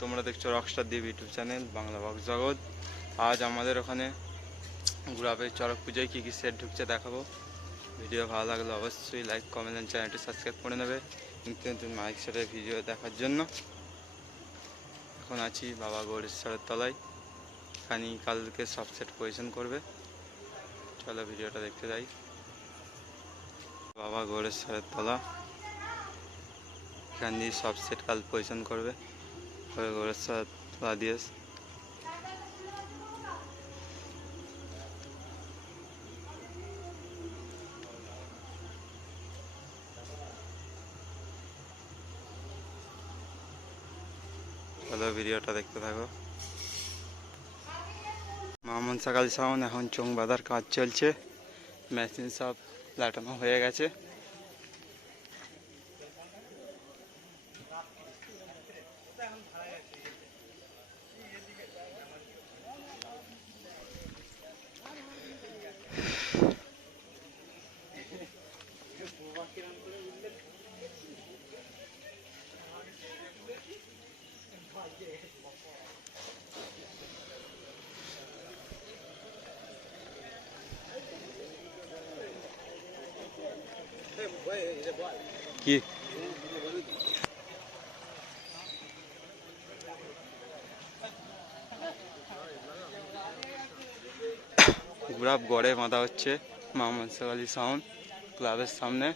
তোমরা দেখছ rockstar Dev YouTube channel Bangla box Jagat. আজ আমাদের ওখানে গুড়াবের চড়ক পুজোয় কী কী সেট ঢুকছে দেখাবো। ভিডিও ভালো লাগলে অবশ্যই লাইক কমেন্ট অ্যান্ড চ্যানেলটি সাবস্ক্রাইব করে নেবে। নতুন নতুন মাইক সেটের ভিডিও দেখার জন্য। এখন আছি বাবা গৌরেশ্বরের তলায়। এখানেই কালকে সব সেট পজিশন করবে। চলো ভিডিওটা দেখতে যাই। বাবা গৌরেশ্বরের তলা। এখান দিয়ে সব সেট কাল পজিশন করবে। তলা দিয়ে চলো ভিডিওটা দেখতে থাকো মামন সকাল সাউন এখন চোং বাঁধার কাজ চলছে মেশিন সব লাটানো হয়ে গেছে কি গুড়াপ গড়ে বাঁধা হচ্ছে মা মনসাকালী সাউন্ড ক্লাবের সামনে।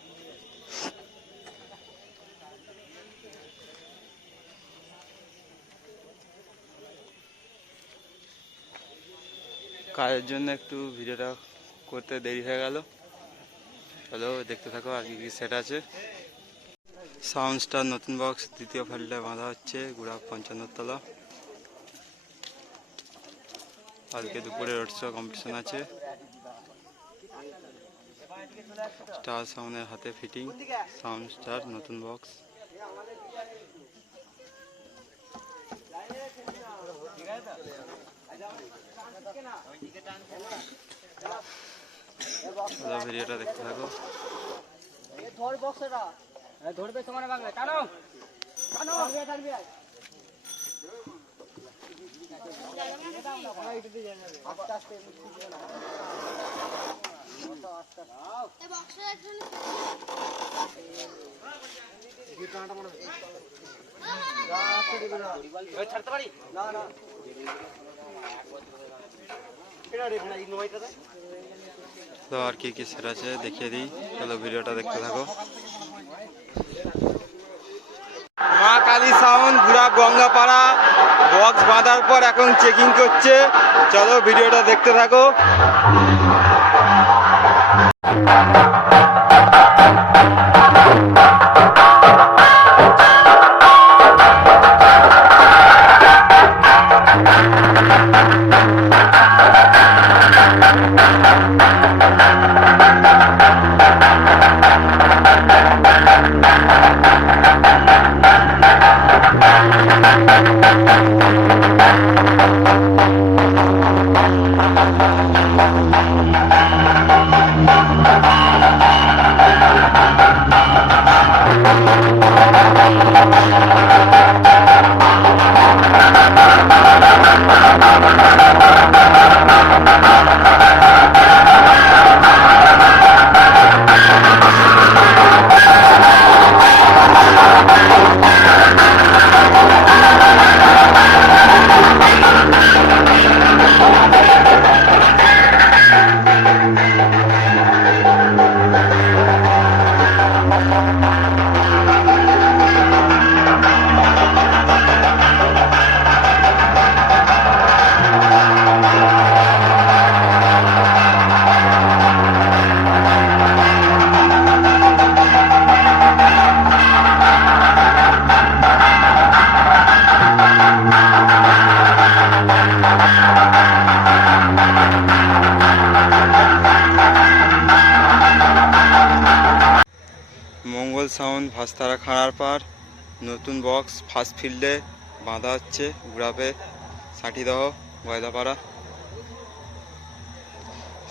কাজের জন্য একটু ভিডিওটা করতে দেরি হয়ে গেল। চলো দেখতে থাকো, আর কি কি সেট আছে। সাউন্ড স্টার নতুন বক্স দ্বিতীয় ফাইলটা বাঁধা হচ্ছে, গুড়া পঞ্চান্ন তলা আজকে দুপুরে রোড শো কম্পিটিশন আছে। স্টার সাউন্ডের হাতে ফিটিং সাউন্ড স্টার নতুন বক্স চলো ভিডিওটা দেখতে থাকো। ধর বক্সটা ধরবে সমানে বাংলা টানো টানো থাকবে আস্তে আস্তে তো আর কি কি সেট আছে দেখিয়ে দিই। চলো ভিডিওটা দেখতে থাকো। মা কালী সাউন্ড ঘুরা গঙ্গাপাড়া, বক্স বাঁধার পর এখন চেকিং করছে। চলো ভিডিওটা দেখতে থাকো। মঙ্গল সাউন্ড ভাস্তারা খাঁড়ার পার নতুন বক্স ফার্স্ট ফিল্ডে বাঁধা হচ্ছে গুড়াপে ষাটিদহ গয়দাপাড়া।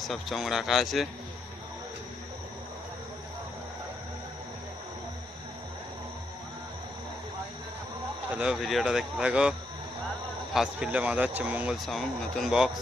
সব চং রাখা আছে। ভিডিওটা দেখতে থাকো। ফার্স্ট ফিল্ডে বাঁধা হচ্ছে, মঙ্গল সাউন্ড নতুন বক্স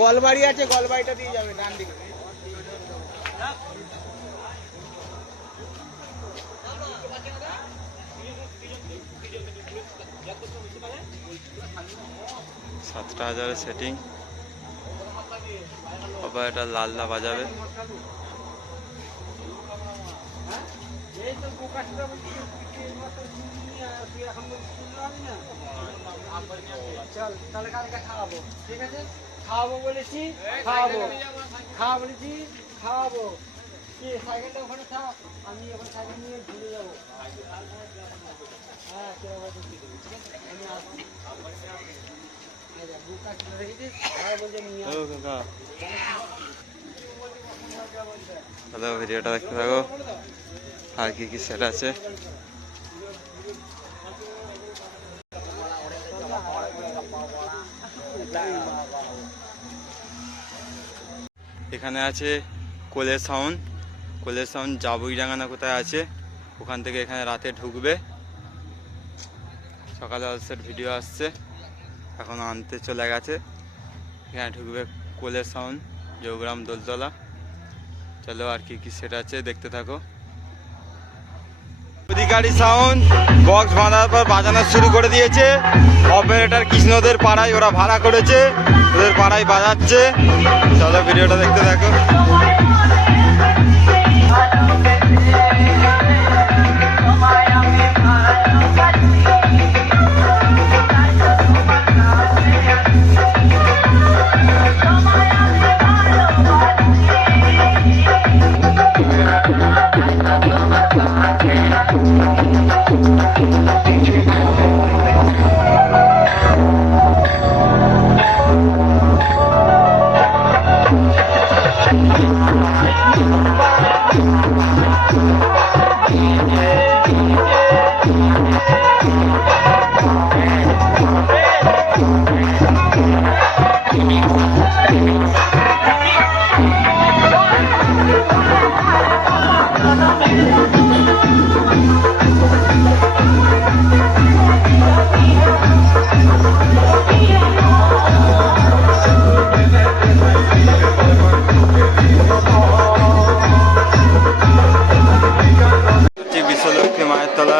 গলবাড়ি আছে গলবাড়িটা দিয়ে যাবে ডান দিকে। সাতটা হাজারের সেটিং আবার এটা লাল্লা বাজাবে। এই তো গোকাশটা বলছি তুই এখন শুনলাম না চল তাহলে কালকে খাওয়াবো ঠিক আছে? খাওয়াবো বলেছি খাওয়াবো। খাওয়া বলেছি খাওয়াবো। কি সাইকেলটা ওখানে থাক আমি ওখানে সাইকেল নিয়ে ঘুরে যাব। হ্যাঁ কেউ ঠিক আছে? আমি আসছি। এই দেখ, রেখেছিস ভাই বলছে নিয়ে ও কাকা। হ্যালো, ভিডিওটা দেখতে থাকো। আর কি কি সেট আছে? এখানে আছে কোলের সাউন্ড কোলের সাউন্ড কোথায় আছে? ওখান থেকে এখানে রাতে ঢুকবে। সকালে ভিডিও আসছে। এখন আনতে চলে গেছে। এখানে ঢুকবে কোলের সাউন্ড জৌগ্রাম দোলতলা চলো আর কি কি সেট আছে, দেখতে থাকো। অধিকারী সাউন্ড বক্স বাঁধার পর বাজানো শুরু করে দিয়েছে। অপারেটর কৃষ্ণদের পাড়ায় ওরা ভাড়া করেছে। ওদের পাড়ায় বাজাচ্ছে। চলো ভিডিওটা দেখতে থাকো।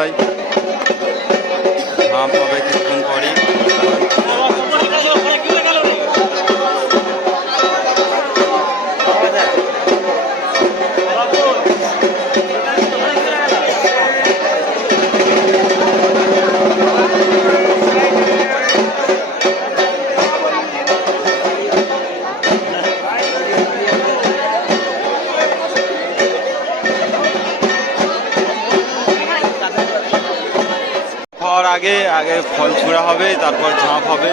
মায়ের আগে ফল ছোড়া হবে তারপর ঝাঁপ হবে।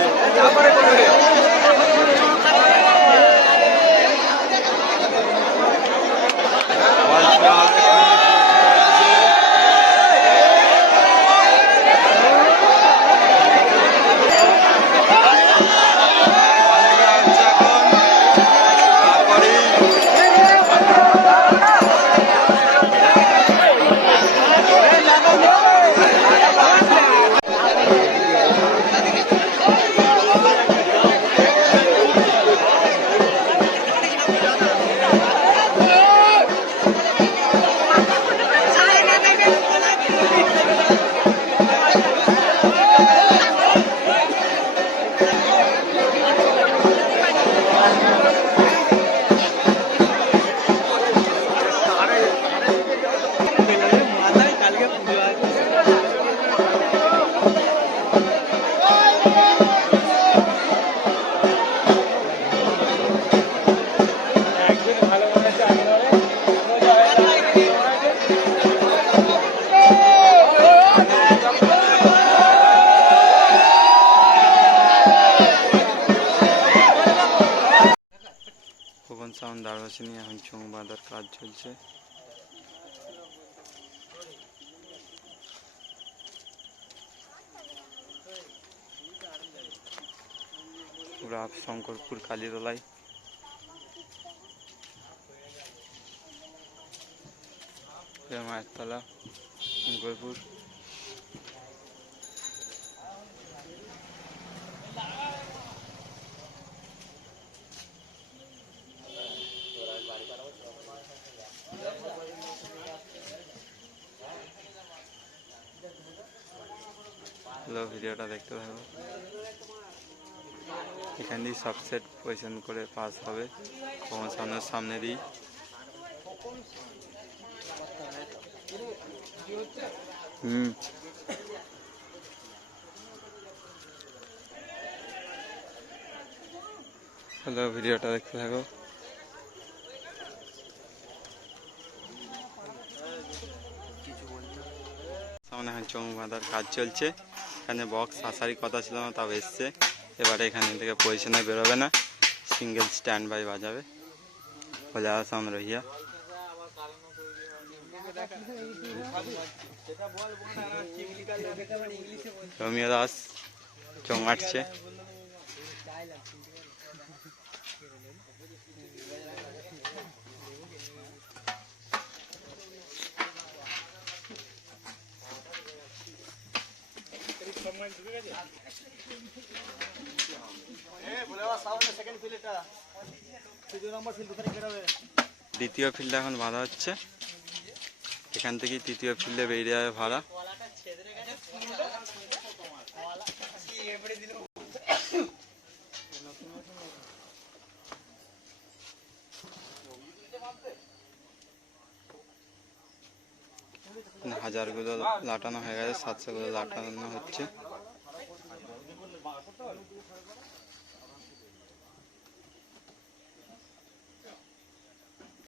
সাউন্ড দাঁড় বসেনি এখন চোখ বাঁধার কাজ চলছে। শঙ্করপুর কালীতলায়। মায়ের তলা শঙ্করপুর। হ্যালো ভিডিওটা দেখতে থাকো। এখান দিয়ে সব পজিশন করে পাস হবে। প্রমোশনের সামনে দিই হুম। হ্যালো ভিডিওটা দেখতে থাকো। চৌ বাঁধার কাজ চলছে। এখানে বক্স আসারই কথা ছিল না, তাও এসছে। এবারে এখান থেকে পজিশনে বেরোবে না। সিঙ্গেল স্ট্যান্ড বাই বাজাবে। বলে আসাম রহিয়া। রমিয়া দাস চং আটছে দ্বিতীয় ফিল্ড এখন বাঁধা হচ্ছে। এখান থেকে তৃতীয় ফিল্ডে বেরিয়ে যাবে ভাড়া। হাজারগুলো লাটানো হয়ে গেছে সাতশোগুলো লাটানো হচ্ছে।